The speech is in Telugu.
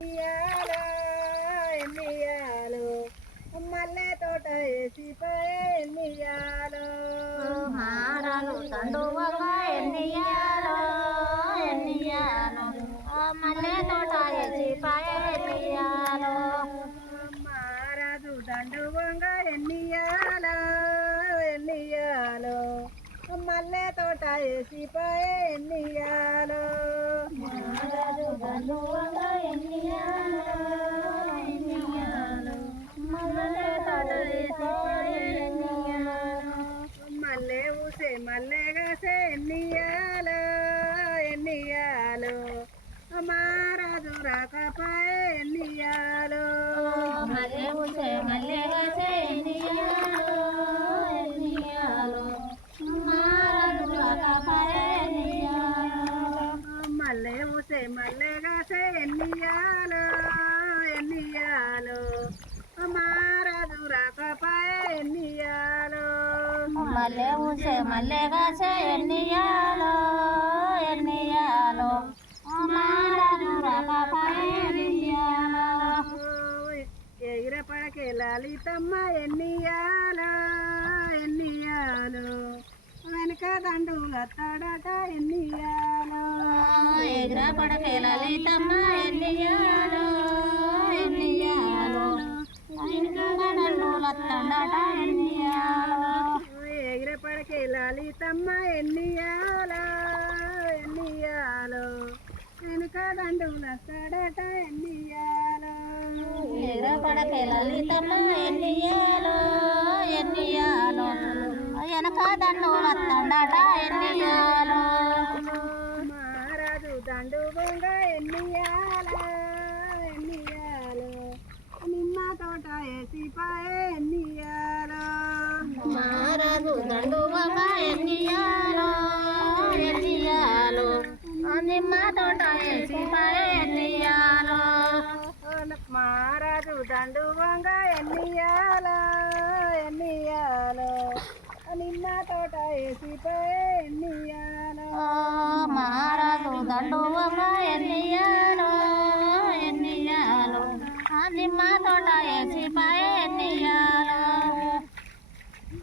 ఎన్నియాలో ఎన్నియాలో మల్లె తోట వేసిపోయే ఎన్నియాలో హారాలు తండువగా ఎన్నియాలో ఎన్నియాలో మల్లె తోట వేసిపోయే ఎన్నియాలో మారాజు దండువంగా ఎన్నియాలో ఎన్నియాలో మల్లె తోట వేసిపోయే ఎన్నియాలో మారాజు దండువగా ఎన్నియాలో ఎన్నియాలో మల్లె తోట వేసిపోయే ఎన్నియాలో మల్లె ఊసే మల్లెగాసే ఎన్నియాలో ఎన్నియాలో మారాజు రాకపోయే ఎన్నియాలో మల్లె ఊసే మల్లెగాసే ఎన్నియాలో ఎన్నియాలో మారాజు రాకపోయే ఎన్నియాలో మల్లె ఊసే మల్లెగాసే ఎన్నియాలో ఎన్నియాలో మారాజు రాకపోయే ఎన్నియాలో మల్లె ఊసే మల్లెగాసే ఎన్నియాలో ఎన్నియాలో మారాజు రాకపోయే ఎన్నియాలో ఎగిర పడకే లలితమ్మ ఎన్నియాలో ఎన్నియాలో వెనక దండుల తడట ఎన్నియాలో ఎగిర పడకే లలితమ్మ ఎన్నియాలో ఎన్నియాలో దండులత్తడట ఎన్నియాలో ఎగిర పడకే లలితమ్మ ఎన్నియాలో ఎన్నియాలో వెనుక దండుల తడట ఎన్నియాలో ఎగిర పడకే లలితమ్మ ఎన్నియాలో ఎన్నియాలో వెనక దండులత్తడట ఎన్నియాలో మారాజు దండు బొంగ ఎన్నియాలో ఎన్నియాలో నిమ్మ తోట వేసిపాయే ఎన్నియాలో మారాజు దండువగా ఎన్నియాలో ఎన్నియాలో నిమ్మ తోట వేసిపోయే ఎన్నియాలో మారాజు దండు బొంగ ఎన్నియాలో ఎన్నియాలో నిమ్మ తోట వేసిపోయే ఎన్నియాలో మారాజు దండువగా ఎన్నియాలో